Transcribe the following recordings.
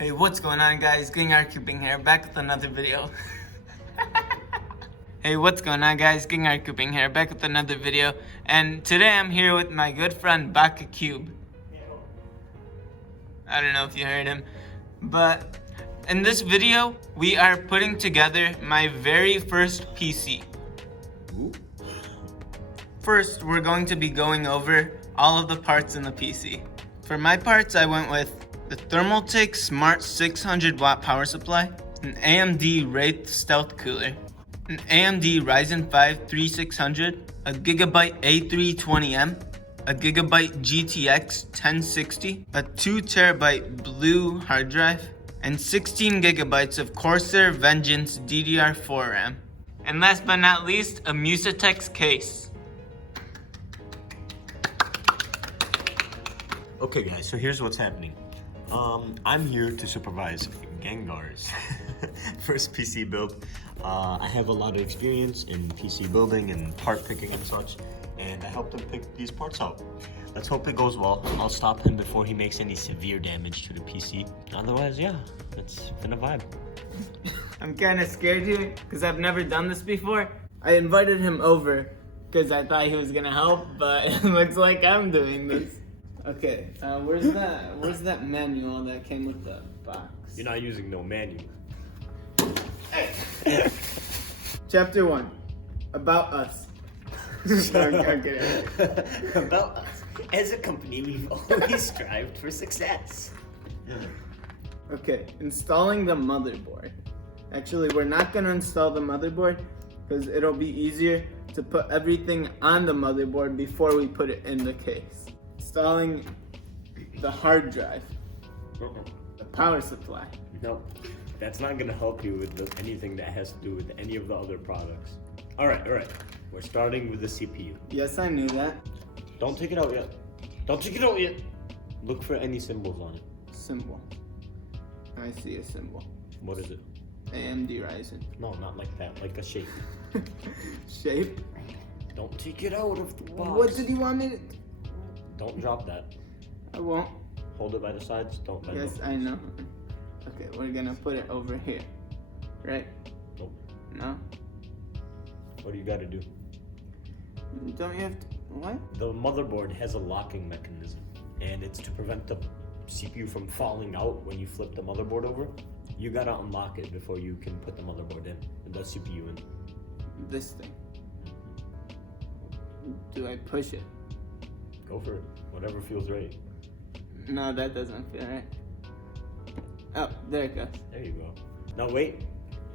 Hey, what's going on, guys? Gengar Cubing here, back with another video. Hey, what's going on, guys? Gengar Cubing here, back with another video. And today I'm here with my good friend Baka Cube. I don't know if you heard him, but in this video we are putting together my very first PC. First, we're going to be going over all of the parts in the PC. For my parts, I went with the Thermaltake Smart 600 watt power supply, an AMD Wraith Stealth cooler, an AMD Ryzen 5 3600, a Gigabyte A320M, a Gigabyte GTX 1060, a 2TB blue hard drive, and 16 gigabytes of Corsair Vengeance DDR4 RAM. And last but not least, a Musatex case. Okay guys, so here's what's happening. I'm here to supervise Gengar's first PC build. I have a lot of experience in PC building and part picking and such, and I helped him pick these parts out. Let's hope it goes well. I'll stop him before he makes any severe damage to the PC. Otherwise, yeah, it's been a vibe. I'm kind of scared here because I've never done this before. I invited him over because I thought he was gonna help, but it looks like I'm doing this. Okay, where's that manual that came with the box? You're not using no manual. Hey. Chapter 1, about us. I'm kidding. About us. As a company, we've always strived for success. Okay, installing the motherboard. Actually, we're not gonna install the motherboard because it'll be easier to put everything on the motherboard before we put it in the case. Installing the hard drive, the power supply. No, that's not gonna help you with anything that has to do with any of the other products. All right. We're starting with the CPU. Yes, I knew that. Don't take it out yet. Look for any symbols on it. Symbol. I see a symbol. What is it? AMD Ryzen. No, not like that. Like a shape. Shape? Don't take it out of the box. What did you want me to... Don't drop that. I won't. Hold it by the sides. Don't bend Yes, it. I know. Okay, we're gonna put it over here. Right? Nope. No? What do you gotta do? Don't you have to... What? The motherboard has a locking mechanism, and it's to prevent the CPU from falling out when you flip the motherboard over. You gotta unlock it before you can put the motherboard in, and the CPU in. This thing. Do I push it? Go for it. Whatever feels right. No, that doesn't feel right. Oh, there it goes. There you go. Now wait.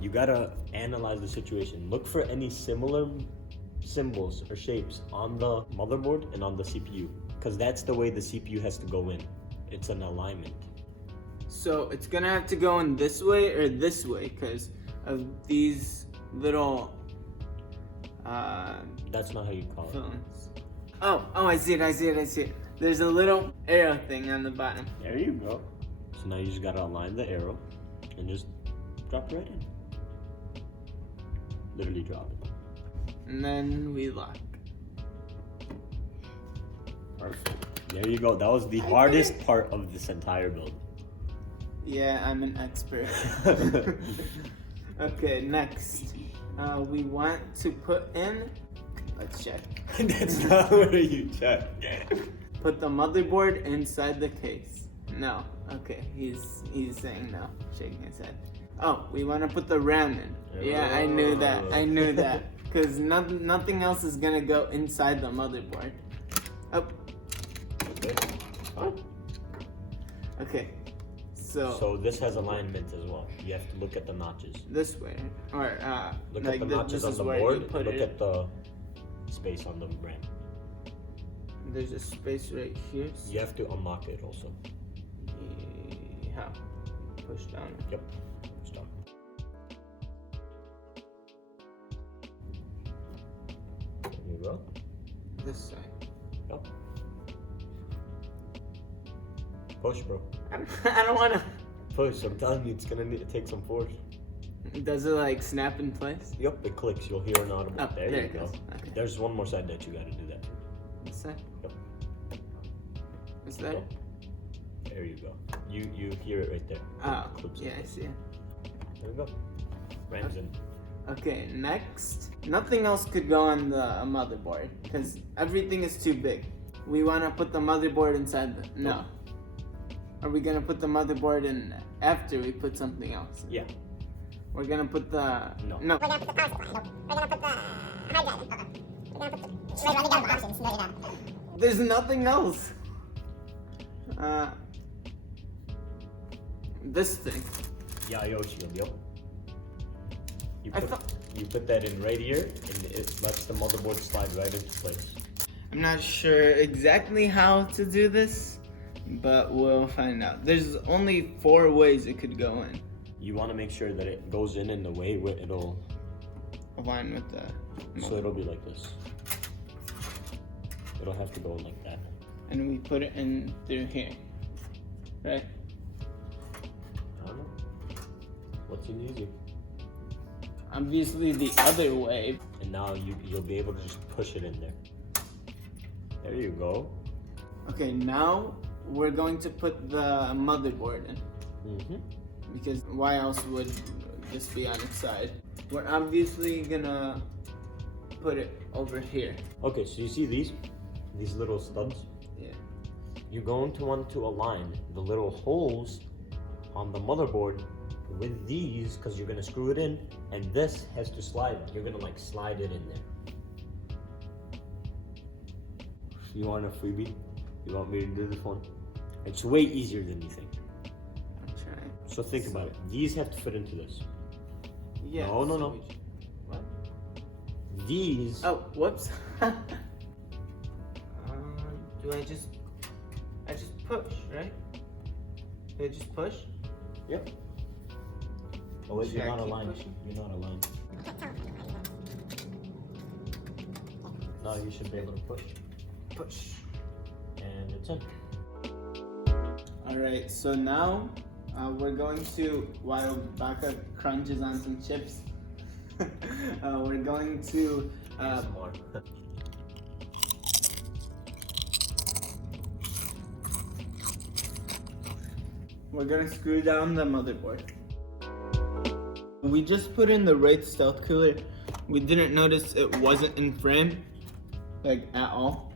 You gotta analyze the situation. Look for any similar symbols or shapes on the motherboard and on the CPU, because that's the way the CPU has to go in. It's an alignment. So it's gonna have to go in this way or this way because of these little That's not how you call it. films. Oh, I see it. There's a little arrow thing on the bottom. There you go. So now you just gotta align the arrow and just drop it right in. Literally drop it. And then we lock. Perfect. There you go. That was the hardest part of this entire build. Yeah, I'm an expert. Okay, next. We want to put in, let's check. That's not where you check. Put the motherboard inside the case. No. Okay, he's saying no, shaking his head. Oh, we want to put the RAM in. Yeah, I knew that. Because nothing else is gonna go inside the motherboard. Oh. Okay. Huh? Okay. So this has alignment as well. You have to look at the notches. This way, or Look like at the notches this on is the where board. you put Look it. at the space on the RAM. There's a space right here. You have to unlock it also. How? Push down. Yep. Stop. There you go. This side. Yep. Push, bro. I don't wanna. Push. I'm telling you, it's gonna need to take some force. Does it like snap in place? Yep, it clicks. You'll hear an audible. Oh, there you it go. goes. Okay. There's one more side that you gotta do that. This side? Yep. Is that it? There you go. You hear it right there. Oh, Clips yeah, in. I see it. There we go. Rams in. Okay, next. Nothing else could go on the motherboard because everything is too big. We want to put the motherboard inside the... No. Are we going to put the motherboard in after we put something else? Yeah. We're going to put the... No. No. We're gonna put the power supply. Nope. We're gonna put the hard drive. Okay. We're gonna put the... Wait, let me get the options. No, you're not. There's nothing else. This thing. Yeah, yo, shield, yo. I thought- You put that in right here, and it lets the motherboard slide right into place. I'm not sure exactly how to do this, but we'll find out. There's only 4 ways it could go in. You want to make sure that it goes in the way where it'll, Align with the... so it'll be like this. It'll have to go like that. And we put it in through here. Right? I don't know. What's easy? Obviously the other way. And now you'll be able to just push it in there. There you go. Okay, now we're going to put the motherboard in. Mm-hmm. Because why else would this be on its side? We're obviously gonna put it over here. Okay, so you see these little studs? Yeah. You're going to want to align the little holes on the motherboard with these because you're gonna screw it in, and this has to slide. You're gonna like slide it in there. You want a freebie? You want me to do this one? It's way easier than you think. I'm trying. So think about it. These have to fit into this. Yeah. No. What? These. Oh, whoops. Do I just push, right? Do I just push? Yep. Oh wait, Should you're I not keep aligned. pushing? You're not aligned. Now you should be able to push. Push. And it's in. Alright, so now we're going to, while Baka crunches on some chips, we're going to Some more. we're gonna screw down the motherboard. We just put in the Wraith Stealth Cooler. We didn't notice it wasn't in frame, like at all.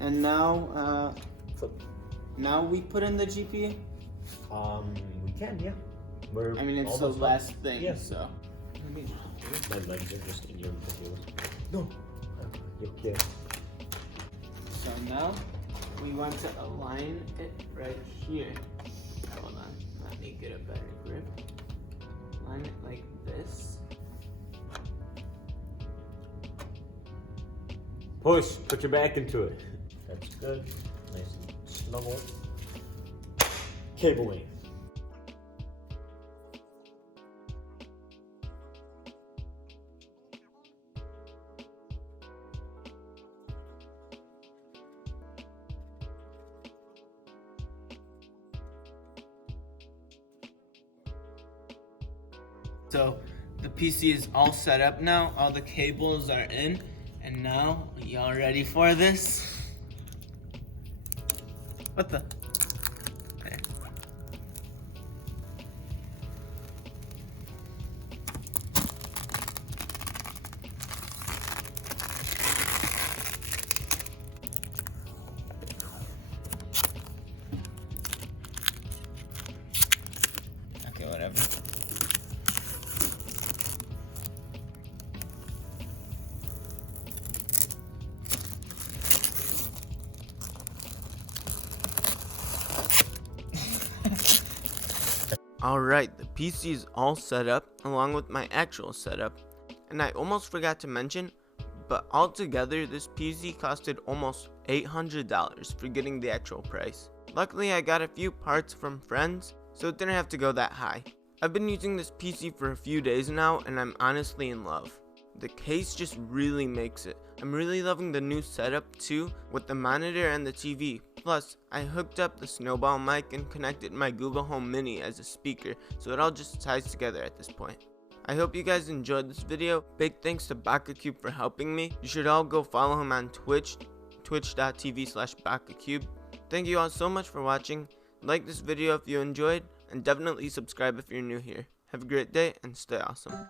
And now, now we put in the GPU. We can, yeah. We're I mean, it's the almost last done. thing, Yeah. so. My legs are just in your videos. No. You can't. So now we want to align it right here. Hold on, let me get a better grip. Align it like this. Push. Put your back into it. That's good. Nice and snuggle. Cabling. So the PC is all set up now. All the cables are in. And now, y'all ready for this? What the? There. Okay, whatever. Alright, the PC is all set up along with my actual setup. And I almost forgot to mention, but altogether this PC costed almost $800 for getting the actual price. Luckily I got a few parts from friends, so it didn't have to go that high. I've been using this PC for a few days now and I'm honestly in love. The case just really makes it. I'm really loving the new setup too, with the monitor and the TV. Plus, I hooked up the Snowball mic and connected my Google Home Mini as a speaker, so it all just ties together at this point. I hope you guys enjoyed this video. Big thanks to BakaCube for helping me. You should all go follow him on Twitch, twitch.tv/BakaCube. Thank you all so much for watching. Like this video if you enjoyed, and definitely subscribe if you're new here. Have a great day and stay awesome.